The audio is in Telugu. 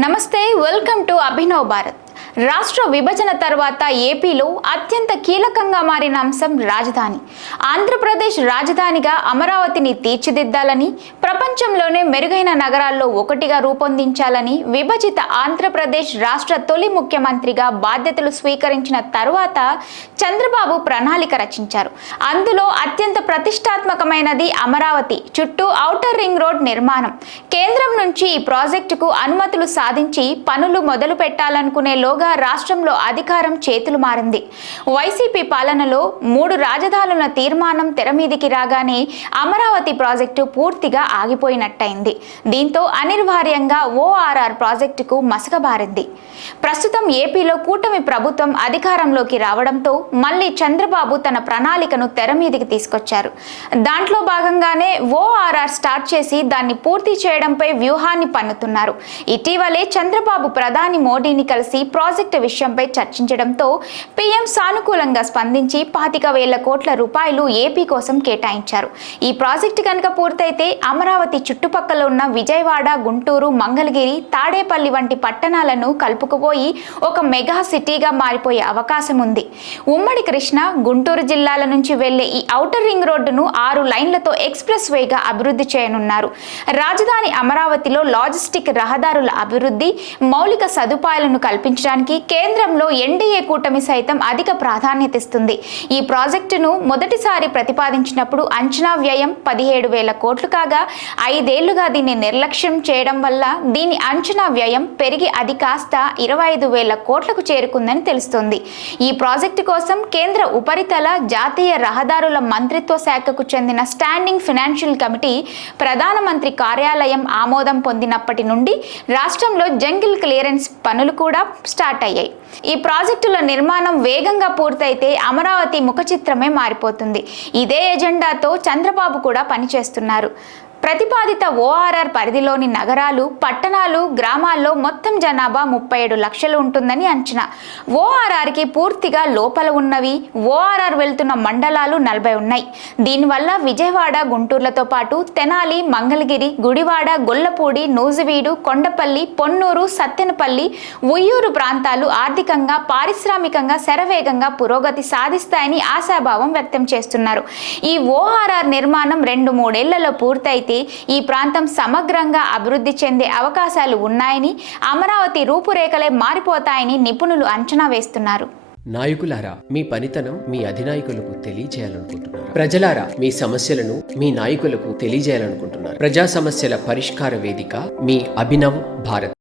నమస్తే, వెల్కమ్ టు అభినవ్ భారత్. రాష్ట్ర విభజన తర్వాత ఏపీలో అత్యంత కీలకంగా మారిన అంశం రాజధాని. ఆంధ్రప్రదేశ్ రాజధానిగా అమరావతిని తీర్చిదిద్దాలని, ప్రపంచంలోనే మెరుగైన నగరాల్లో ఒకటిగా రూపొందించాలని విభజిత ఆంధ్రప్రదేశ్ రాష్ట్ర తొలి ముఖ్యమంత్రిగా బాధ్యతలు స్వీకరించిన తరువాత చంద్రబాబు ప్రణాళిక రచించారు. అందులో అత్యంత ప్రతిష్టాత్మకమైనది అమరావతి చుట్టూ ఔటర్ రింగ్ రోడ్ నిర్మాణం. కేంద్రం నుంచి ఈ ప్రాజెక్టుకు అనుమతులు సాధించి పనులు మొదలు పెట్టాలనుకునే లోగా రాష్ట్రంలో అధికారం చేతులు మారింది. వైసీపీ పాలనలో 3 రాజధానుల తీర్మానం తెరమీదికి రాగానే అమరావతి ప్రాజెక్టు పూర్తిగా ఆగిపోయినట్టయింది. దీంతో అనివార్యంగా ఓఆర్ఆర్ ప్రాజెక్టుకు మసకబారింది. ప్రస్తుతం ఏపీలో కూటమి ప్రభుత్వం అధికారంలోకి రావడంతో మళ్ళీ చంద్రబాబు తన ప్రణాళికను తెరమీదికి తీసుకొచ్చారు. దాంట్లో భాగంగానే ఓఆర్ఆర్ స్టార్ట్ చేసి దాన్ని పూర్తి చేయడంపై వ్యూహాన్ని పన్నుతున్నారు. ఇటీవలే చంద్రబాబు ప్రధాని మోడీని కలిసి ప్రాజెక్టు విషయంపై చర్చించడంతో పీఎం సానుకూలంగా స్పందించి 25,000 కోట్ల రూపాయలు ఏపీ కోసం కేటాయించారు. ఈ ప్రాజెక్టు కనుక పూర్తయితే అమరావతి చుట్టుపక్కల ఉన్న విజయవాడ, గుంటూరు, మంగళగిరి, తాడేపల్లి వంటి పట్టణాలను కలుపుకుపోయి ఒక మెగా సిటీగా మారిపోయే అవకాశం ఉంది. ఉమ్మడి కృష్ణా, గుంటూరు జిల్లాల నుంచి వెళ్లే ఈ ఔటర్ రింగ్ రోడ్డును 6 లైన్లతో ఎక్స్ప్రెస్ వేగా అభివృద్ధి చేయనున్నారు. రాజధాని అమరావతిలో లాజిస్టిక్ రహదారుల అభివృద్ధి, మౌలిక సదుపాయాలను కల్పించడానికి కేంద్రంలో ఎన్డీఏ కూటమి సైతం అధిక ప్రాధాన్యత ఇస్తుంది. ఈ ప్రాజెక్టును మొదటిసారి ప్రతిపాదించినప్పుడు అంచనా వ్యయం 17,000 కోట్లు కాగా 5 ఏళ్లుగా దీన్ని నిర్లక్ష్యం చేయడం వల్ల దీని అంచనా వ్యయం పెరిగి అది కాస్త 25,000 కోట్లకు చేరుకుందని తెలుస్తోంది. ఈ ప్రాజెక్టు కోసం కేంద్ర ఉపరితల, జాతీయ రహదారుల మంత్రిత్వ శాఖకు చెందిన స్టాండింగ్ ఫైనాన్షియల్ కమిటీ ప్రధానమంత్రి కార్యాలయం ఆమోదం పొందినప్పటి నుండి రాష్ట్రంలో జంగిల్ క్లియరెన్స్ పనులు కూడా స్టార్ట్ అయ్యాయి. ఈ ప్రాజెక్టుల నిర్మాణం వేగంగా పూర్తయితే అమరావతి ముఖ చిత్రమే మారిపోతుంది. ఇదే ఎజెండాతో చంద్రబాబు కూడా పనిచేస్తున్నారు. ప్రతిపాదిత ఓఆర్ఆర్ పరిధిలోని నగరాలు, పట్టణాలు, గ్రామాల్లో మొత్తం జనాభా 37 లక్షలు ఉంటుందని అంచనా. ఓఆర్ఆర్కి పూర్తిగా లోపల ఉన్నవి ఓఆర్ఆర్ వెళ్తున్న మండలాలు 40 ఉన్నాయి. దీనివల్ల విజయవాడ, గుంటూరులతో పాటు తెనాలి, మంగళగిరి, గుడివాడ, గొల్లపూడి, నూజివీడు, కొండపల్లి, పొన్నూరు, సత్తెనపల్లి, ఉయ్యూరు ప్రాంతాలు ఆర్థికంగా, పారిశ్రామికంగా శరవేగంగా పురోగతి సాధిస్తాయని ఆశాభావం వ్యక్తం చేస్తున్నారు. ఈ ఓఆర్ఆర్ నిర్మాణం 2-3 ఏళ్లలో పూర్తయితే ఈ ప్రాంతం సమగ్రంగా అభివృద్ధి చెందే అవకాశాలు ఉన్నాయని, అమరావతి రూపురేఖలే మారిపోతాయని నిపుణులు అంచనా వేస్తున్నారు. నాయకులారా, మీ పనితనం మీ అధినాయకులకు తెలియజేయాలనుకుంటున్నారు. ప్రజలారా, మీ సమస్యలను మీ నాయకులకు తెలియజేయాలనుకుంటున్నారు. ప్రజా సమస్యల పరిష్కార వేదిక మీ అభినవ్ భారత్.